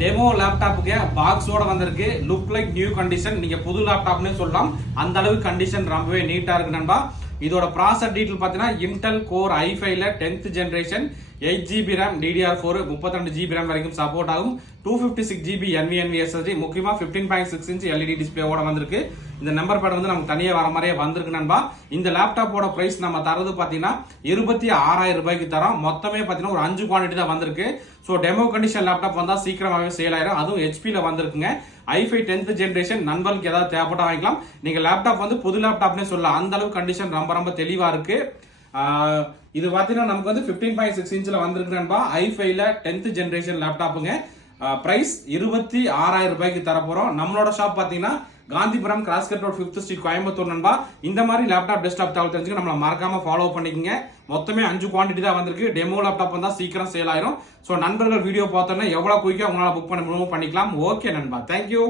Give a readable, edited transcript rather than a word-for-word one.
Demo லேப்டாப்புக்கு பாக்ஸோட வந்திருக்கு. Look like new condition. நீங்க புது லேப்டாப்னே சொல்லலாம். அந்த அளவுக்கு கண்டிஷன் ரொம்பவே நீட்டா இருக்கு நண்பா. இதோட ப்ராசஸர் டீடைல் பார்த்தீங்கன்னா இன்டெல் கோர் i5ல 10th generation 8GB RAM DDR4 32GB RAM வரைக்கும் சப்போர்ட் ஆகும். 256GB NVMe SSD முக்கியமா 15.6 இன்ச் LED டிஸ்பிளேவோட வந்திருக்கு. இந்த நம்பர் பேட் வந்து நமக்கு தனியா வர மாதிரியே வந்திருக்கு நண்பா. இந்த லேப்டாப்போட பிரைஸ் நம்ம தரது பாத்தீங்கன்னா 26,000 ரூபாய்க்கு தரோம். மொத்தமே பாத்தீங்கன்னா ஒரு 5 குவான்டிட்டி தான் வந்திருக்கு. ஸோ டெமோ கண்டிஷன் லேப்டாப் வந்தா சீக்கிரமாவே சேல் ஆயிரும். அதுவும் ஹெச்பில வந்திருக்குங்க. i5 10th ஜெனரேஷன் நண்பர்களுக்கு ஏதாவது தேவைப்பட்டா வாங்கிக்கலாம். நீங்க லேப்டாப் வந்து புது லேப்டாப்னே சொல்லலாம். அந்த அளவுக்கு கண்டிஷன் ரொம்ப தெளிவா இருக்கு. இது பாத்தீங்கன்னா நமக்கு வந்து 15.6 இன்ச்ல வந்திருக்கு நண்பா. i5ல 10th ஜெனரேஷன் லேப்டாப்புங்க. பிரைஸ் 26,000 ரூபாய்க்கு தர போறோம். நம்மளோட ஷாப் பாத்தீங்கன்னா Gandhipuram cross cut road 5th street Coimbatore நண்பா. இந்த மாதிரி லேப்டாப் டெஸ்க்டாப் தகவல் தெரிஞ்சுக்க நம்மள மறக்காம ஃபாலோ பண்ணிக்கங்க. மொத்தமே 5 குவான்டிட்டி தான் வந்திருக்கு. டெமோ லேப்டாப் வந்தா சீக்கிரம் சேல் ஆயிரும். சோ நண்பர்கள் வீடியோ பார்த்தோன்னா எவ்வளவு குயிக்கா உங்களால புக் பண்ண முடியுமோ பண்ணிக்கலாம். ஓகே நண்பா, தேங்க்யூ.